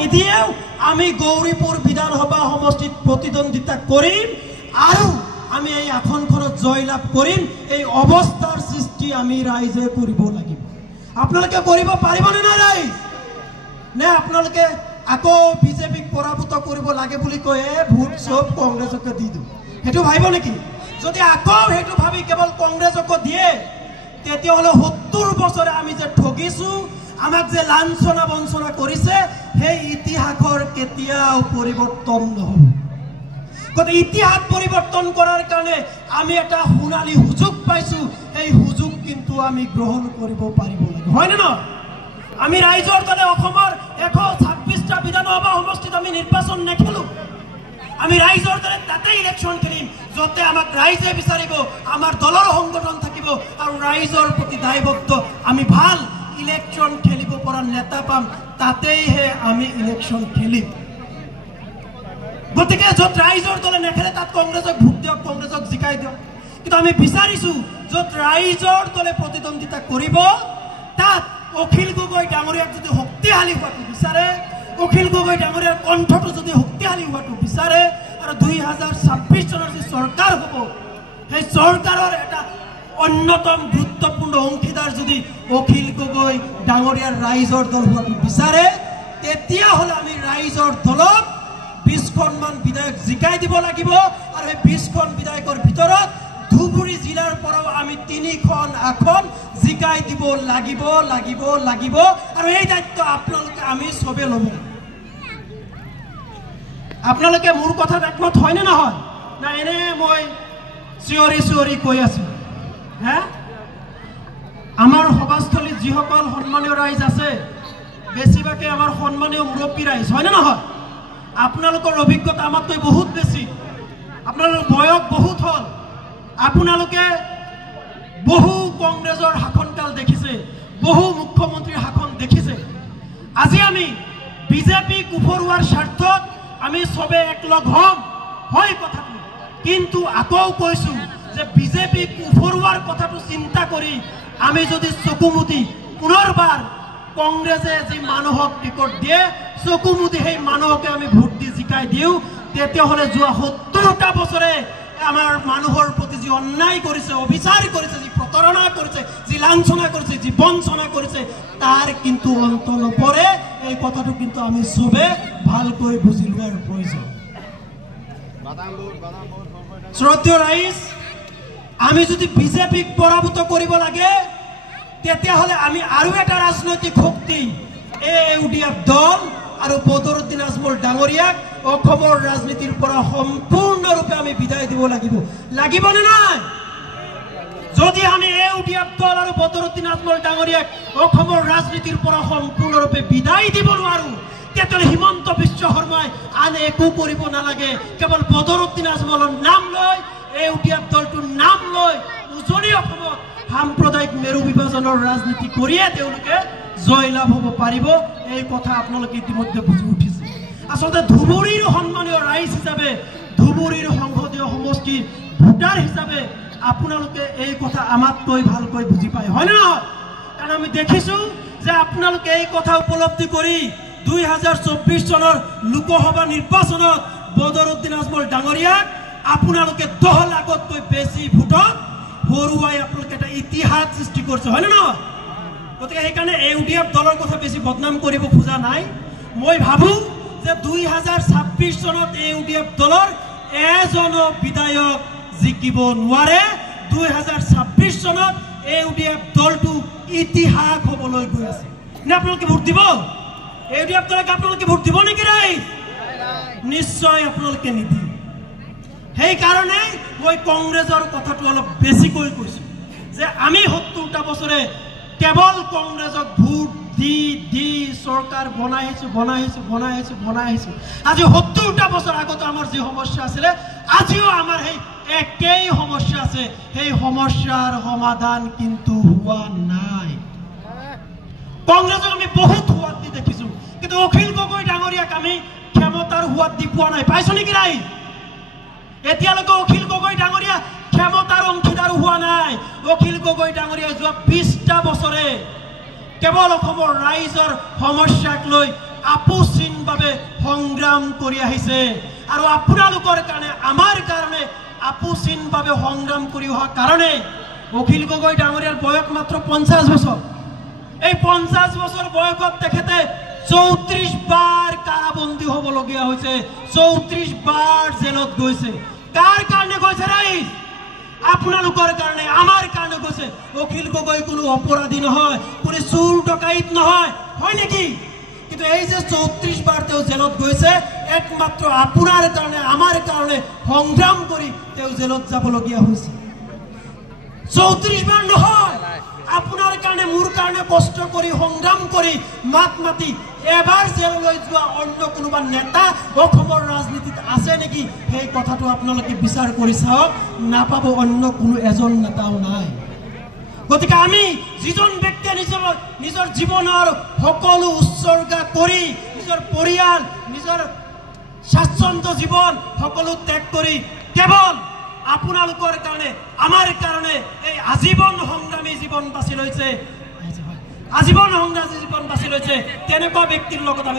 নিদিয়েও আমি গৌৰীপুৰ বিধানসভা সমষ্টিত প্ৰতিদ্বন্দ্বিতা কৰিম আৰু আমি এই আসনখনত জয়লাভ কৰিম। এই অবস্থাৰ সৃষ্টি আমি ৰাইজে কৰিব লাগিব। আপোনালোকে কৰিব পাৰিবনে নাই ৰাইজ? নে আপোনালোকে আকৌ বিজেপিক পৰাভূত কৰিব লাগে বুলি কয় ভোট চব কংগ্ৰেছকে দি দিওঁ, সেইটো ভাবিব নেকি? যদি আকৌ সেইটো ভাবি কেৱল কংগ্ৰেছকে দিয়ে তেতিয়াহ'লে 70 বছৰে আমি যে ঠগিছো, আমাক যে লাঞ্ছনা বঞ্চনা কৰিছে, সেই ইতিহাসৰ কেতিয়াও পৰিৱৰ্তন নহ'ব। গতিকে ইতিহাস পৰিৱৰ্তন কৰাৰ কাৰণে আমি এটা সোণালী সুযোগ পাইছো। এই সুযোগ কিন্তু আমি গ্ৰহণ কৰিব পাৰিব লাগিব, হয়নে নহয়? আমি ৰাইজৰ দলে অসমৰ 126টা বিধানসভা সমষ্টিত আমি নিৰ্বাচন নেখেলো। আমি ৰাইজৰ দলে তাতে ইলেকশ্যন খেলিম য'তে আমাক ৰাইজে বিচাৰিব, আমাৰ দলৰ সংগঠন থাকিব আৰু ৰাইজৰ প্ৰতি দায়বদ্ধ আমি ভাল ইলেকশ্যন খেলিব পৰা নেতা পাম, তাতেইহে আমি ইলেকশ্যন খেলিম। গতিকে য'ত ৰাইজৰ দলে নেখেলে তাত কংগ্ৰেছক ভোট দিয়ক, কংগ্ৰেছক জিকাই দিয়ক। কিন্তু আমি বিচাৰিছো য'ত ৰাইজৰ দলে প্ৰতিদ্বন্দ্বিতা কৰিব তাত অখিল গগৈ ডাঙৰীয়াক যদি শক্তিশালী হোৱাটো বিচাৰে, অখিল গগৈ ডাঙৰীয়াৰ কণ্ঠটো যদি শক্তিশালী হোৱাটো বিচাৰে আৰু 2026 চনৰ যি চৰকাৰ হ'ব, সেই চৰকাৰৰ এটা অন্যতম গুৰুত্বপূৰ্ণ অংশীদাৰ যদি অখিল গগৈ ডাঙৰীয়াৰ ৰাইজৰ দল হোৱাটো বিচাৰে, তেতিয়াহ'লে আমি ৰাইজৰ দলক 20খনমান বিধায়ক জিকাই দিব লাগিব। আৰু এই 20খন বিধায়কৰ ভিতৰত ধুবুৰী জিলাৰ পৰাও আমি 3খন আসন জিকাই দিব লাগিব লাগিব লাগিব। আৰু এই দায়িত্ব আপোনালোকে আমি চবে ল'ব। আপোনালোকে মোৰ কথাত একমত হয়নে নহয়? না এনে মই চিঞৰি চিঞৰি কৈ আছো? আমাৰ সভাস্থলীত যিসকল সন্মানীয় ৰাইজ আছে বেছিভাগে আমাৰ সন্মানীয় মুৰব্বী ৰাইজ, হয়নে নহয়? আপোনালোকৰ অভিজ্ঞতা আমাতকৈ বহুত বেছি, আপোনালোকৰ বয়স বহুত হ'ল, আপোনালোকে বহু কংগ্ৰেছৰ শাসনকাল দেখিছে, বহু মুখ্যমন্ত্ৰীৰ শাসন দেখিছে। আজি আমি বিজেপিক উফৰোৱাৰ স্বাৰ্থত আমি চবে একলগ হ'ম, হয় কথাটো। কিন্তু আকৌ কৈছো যে বিজেপিক উফৰোৱাৰ কথাটো চিন্তা কৰি আমি যদি চকুমুদি পুনৰবাৰ কংগ্ৰেছে যি মানুহক টিকট দিয়ে চকুমুদি সেই মানুহকে আমি ভোট দি জিকাই দিওঁ, তেতিয়াহ'লে যোৱা 70টা বছৰে আমাৰ মানুহৰ প্ৰতি যি অন্যায় কৰিছে, অবিচাৰ কৰিছে, যি প্ৰতাৰণা কৰিছে, যি লাঞ্ছনা কৰিছে, যি বঞ্চনা কৰিছে, তাৰ কিন্তু অন্ত নপৰে। এই কথাটো কিন্তু আমি চবে ভালকৈ বুজি লোৱাৰ প্ৰয়োজন। শ্ৰদ্ধেয় ৰাইজ, আমি যদি বিজেপিক পৰাভূত কৰিব লাগে তেতিয়াহ'লে আমি আৰু এটা ৰাজনৈতিক শক্তি AUDF দল আৰু বদৰুদ্দিন আজমল ডাঙৰীয়াক অসমৰ ৰাজনীতিৰ পৰা সম্পূৰ্ণৰূপে আমি বিদায় দিব লাগিব। লাগিবনে নাই? যদি আমি AUDF দল আৰু বদৰুদ্দিন আজমল ডাঙৰীয়াক অসমৰ ৰাজনীতিৰ পৰা সম্পূৰ্ণৰূপে বিদায় দিব নোৱাৰো, তেতিয়াহ'লে হিমন্ত বিশ্ব শৰ্মাই আন একো কৰিব নালাগে, কেৱল বদৰুদ্দিন আজমলৰ নাম লৈ AUDF দলটোৰ নাম লৈ উজনি অসমত সাম্প্ৰদায়িক মেৰু বিভাজনৰ ৰাজনীতি কৰিয়ে তেওঁলোকে জয়লাভ হ'ব পাৰিব। এই কথা আপোনালোকে ইতিমধ্যে বুজি উঠিছে। আচলতে ধুবুৰীৰ সন্মানীয় ৰাইজ হিচাপে, ধুবুৰীৰ সংসদীয় সমষ্টিৰ ভোটাৰ হিচাপে আপোনালোকে এই কথা আমাতকৈ ভালকৈ বুজি পায়, হয় নে নহয়? কাৰণ আমি দেখিছো যে আপোনালোকে এই কথা উপলব্ধি কৰি 2024 চনৰ লোকসভা নিৰ্বাচনত বদৰুদ্দিন আজমল ডাঙৰীয়াক আপোনালোকে 10 লাখতকৈ বেছি ভোটত হৰুৱাই আপোনালোকে এটা ইতিহাস সৃষ্টি কৰিছে, হয় নে নহয়? গতিকে সেইকাৰণে AUDF দলৰ কথা বেছি বদনাম কৰিব খোজা নাই। মই ভাবোঁ যে 2026 চনত AUDF দলৰ এজনো বিধায়ক জিকিব নোৱাৰে। 2026 চনত AUDF দলটো ইতিহাস হ'বলৈ গৈ আছে। নে আপোনালোকে ভোট দিব? AUDF দলক আপোনালোকে ভোট দিব নেকি ৰাইজ? নিশ্চয় আপোনালোকে নিদিয়ে। সেইকাৰণে মই কংগ্ৰেছৰ কথাটো অলপ বেছিকৈ কৈছোঁ যে আমি 70টা বছৰে কেৱল কংগ্ৰেছক ভোট দি দি চৰকাৰ বনাইছো। আজি 70টা বছৰ আগতে আমাৰ যি সমস্যা আছিলে আজিও আমাৰ সেই একেই সমস্যা আছে। সেই সমস্যাৰ সমাধান কিন্তু হোৱা নাই। কংগ্ৰেছক আমি বহুত সোৱাদ দি দেখিছো, কিন্তু অখিল গগৈ ডাঙৰীয়াক আমি ক্ষমতাৰ সোৱাদ দি পোৱা নাই। পাইছো নেকি ৰাইজ? এতিয়ালৈকে অখিল গগৈ ডাঙৰীয়া ক্ষমতাৰ অংশীদাৰ হোৱা নাই। অখিল গগৈ ডাঙৰীয়া যোৱা 20টা বছৰে কেৱল অসমৰ ৰাইজৰ সমস্যাক লৈ আপোচিন বা সংগ্ৰাম কৰি আহিছে আৰু আপোনালোকৰ কাৰণে আমাৰ কাৰণে আপুচিনভাৱে সংগ্ৰাম কৰি অহা কাৰণে অখিল গগৈ ডাঙৰীয়াৰ বয়স মাত্ৰ 50 বছৰ। এই 50 বছৰ বয়সত তেখেতে 34 বাৰ কাৰাবন্দী হ'বলগীয়া হৈছে, 34 বাৰ জেলত গৈছে। কাৰ কাৰণে গৈছে ৰাইজ? আপোনালোকৰ কাৰণে, আমাৰ কাৰণে গৈছে। অখিল গগৈ কোনো অপৰাধী নহয়, কোনো চোৰ ডকাইত নহয়, হয় নেকি? কিন্তু এই যে 34 বাৰ তেওঁ জেলত গৈছে, একমাত্ৰ আপোনাৰ কাৰণে, আমাৰ কাৰণে সংগ্ৰাম কৰি তেওঁ জেলত যাবলগীয়া হৈছে। 34 বাৰ নহয়, আপোনাৰ কাৰণে, মোৰ কাৰণে কষ্ট কৰি সংগ্ৰাম কৰি মাত মাতি এবাৰ জেললৈ যোৱা অন্য কোনোবা নেতা অসমৰ ৰাজনীতিত আছে নেকি? সেই কথাটো আপোনালোকে বিচাৰ কৰি চাওক, নাপাব। অন্য কোনো এজন নেতাও নাই। গতিকে আমি যিজন ব্যক্তিয়ে নিজৰ জীৱনৰ সকলো উৎসৰ্গা কৰি নিজৰ পৰিয়াল, নিজৰ স্বাচ্ছন্দ্য জীৱন সকলো ত্যাগ কৰি কেৱল আপোনালোকৰ কাৰণে, আমাৰ কাৰণে এই আজীৱন সংগ্ৰামী জীৱন বাছি লৈছে, আজীৱন সংগ্ৰামী জীৱন বাছি লৈছে, তেনেকুৱা ব্যক্তিৰ লগত আমি